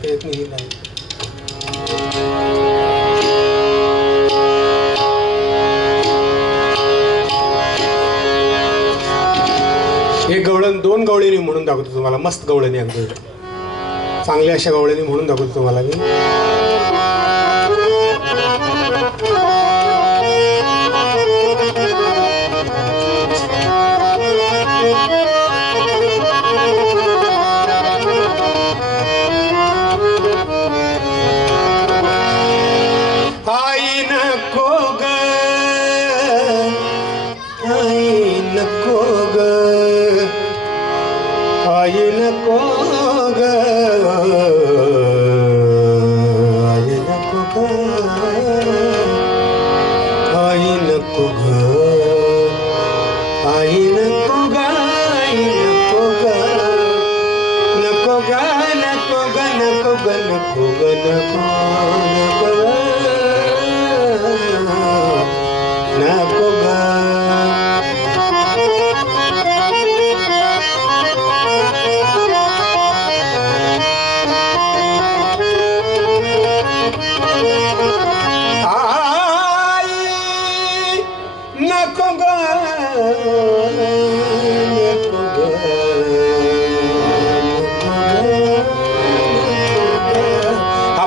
ऐका येत नाही नाही. एक गवळण दोन गवळणी म्हणून दाखवतो तुम्हाला. मस्त गवळणी अगदी चांगल्या अशा गवळणी म्हणून दाखवतो तुम्हाला मी.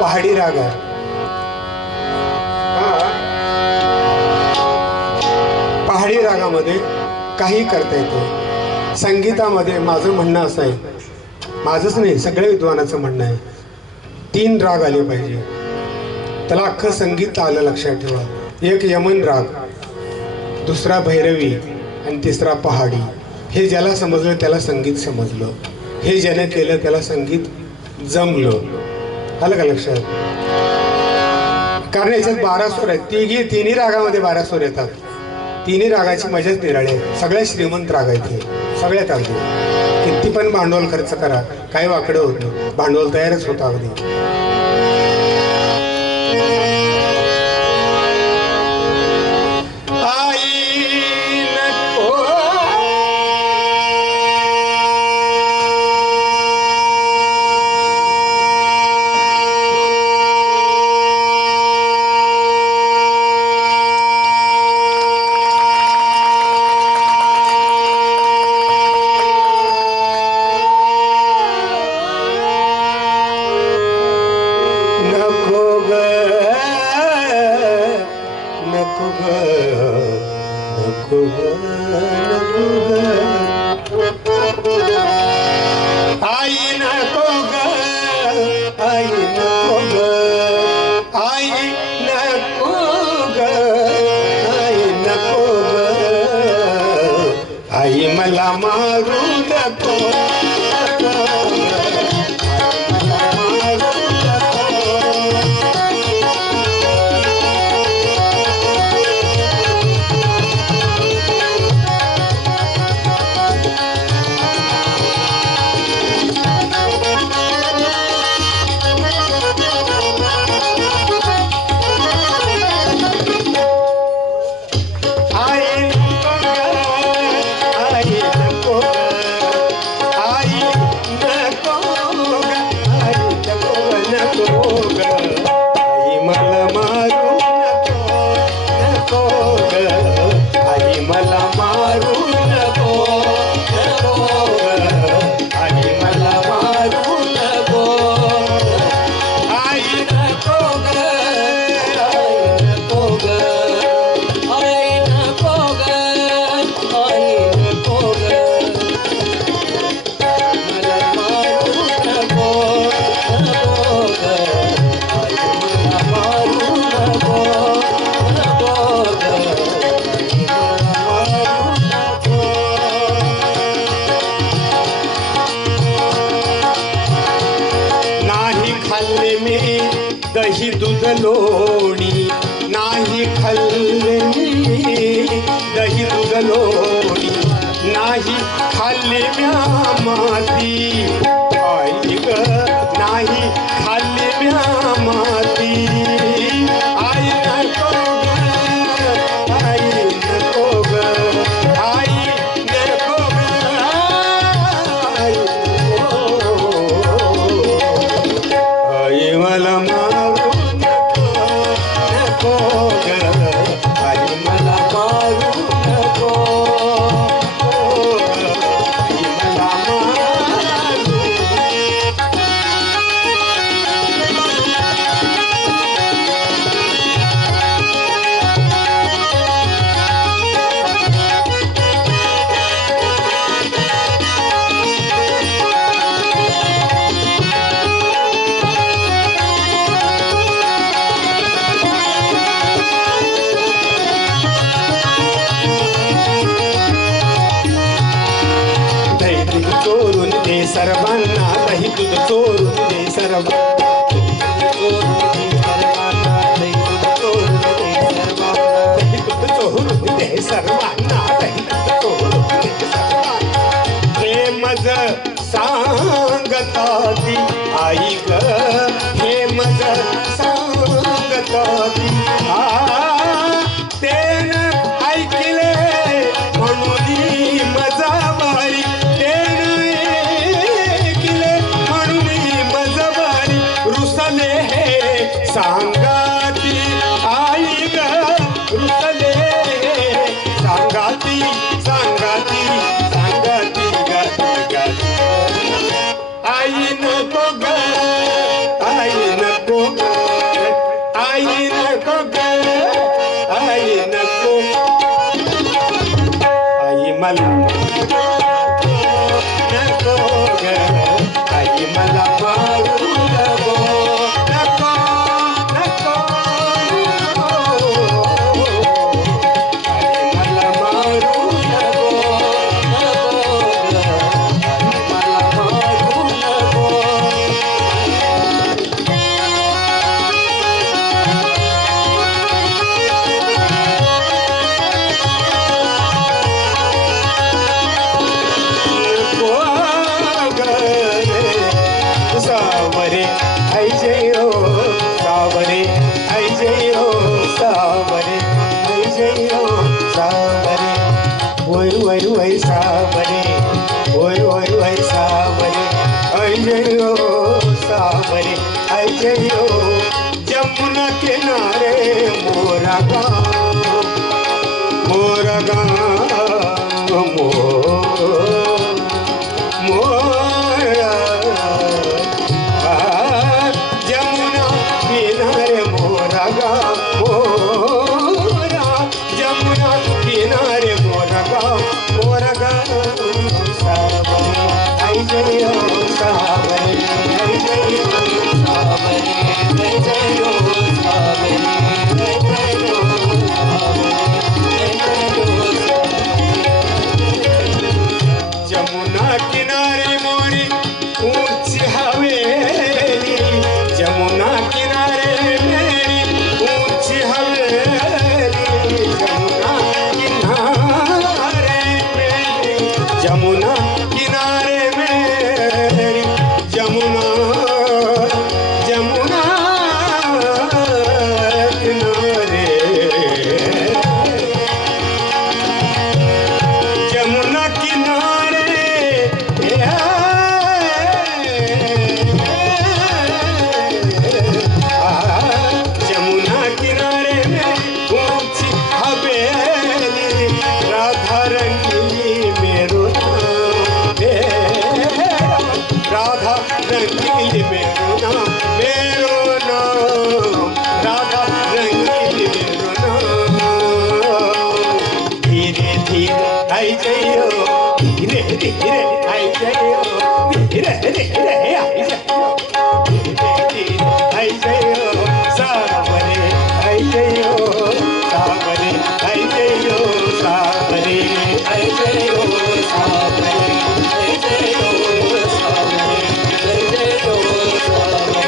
पहाडी राग आहे. पहाडी रागामध्ये काही करता येतं. संगीतामध्ये माझं म्हणणं असं आहे, माझंच नाही सगळ्या विद्वानाचं म्हणणं आहे, 3 राग आले पाहिजे त्याला अख्खं संगीत आलं. लक्षात ठेवा. एक यमन राग, दुसरा भैरवी आणि तिसरा पहाडी. हे ज्याला समजलं त्याला संगीत समजलं. हे ज्याने केलं त्याला संगीत जमलं. आलं का लक्षात? कारण याच्यात 12 सूर आहेत. तिन्ही रागामध्ये 12 सूर येतात. तिन्ही रागाची मजाच निराळी आहे. सगळ्यात श्रीमंत राग आहेत हे, सगळ्यात अगदी. किती पण भांडवल खर्च करा काही वाकडं होत नाही, भांडवल तयारच होतं अगदी. मला मारू नको. दही दूध लोणी नाही खाल्ले मी, दही दूध लोणी नाही खाल्ले म्या माती, आई ग नाही खाल्ले म्या माती. आई नको ग, आई नको ग, आई नको ग, आई नको. दूध चोरून दे सर्वांना दही दूध चोरून दे सर्वांना हे मज सांगता ती आई ग हे मज सांगता ती तेन ऐकले म्हणून मजाबारी तेन ऐकले म्हणून मजाबारी रुसले हे सांगाती आई ग रुसले हे सांगाती सांगाती सांगाती गाती गाती आई नको ग आई नको ग आई नको ग आई नको आई मला नको ग आई मला मारू नको नको नको आई मला मारू नको सावरे आई जय हो सावरे आई जय हो सावरे आई जय हो सावरे वय वय वय सावरे वय वय वय सावरे आई जय हो सावरे आई जय हो जमुना किनारे मोरा गाँव मोरा गाँव मोरा जमुना किनारे मोरा गाँव मोरा जमुना किनारे मोरा गाँव सावरे आई जय हो सावरे आई जय हो सावरे आई जय हो सावरे आई जय हो जमुना किनारे मोरी ऊंची हवेली जमुना किनारे मेरी ऊंची हवेली जमुना किनारे मेरी जमुना किनारे मेरी जमुना जमुना किनारे जमुना किनारे जमुना किनारे में ऊंची हवेली राधा रंगीली मेरो राधा रंगीली मेरो नाम राधा रंगीली मेरो नाम धीरे धीरे आई जय हो धीरे धीरे आई जय हो धीरे धीरे आई जय हो धीरे धीरे आई जय हो सावरे आई जय हो सावरे आई जय हो सावरे आई जय हो सावरे आई जय हो सावरे आई जय हो सावरे आई जय हो सावरे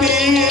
ती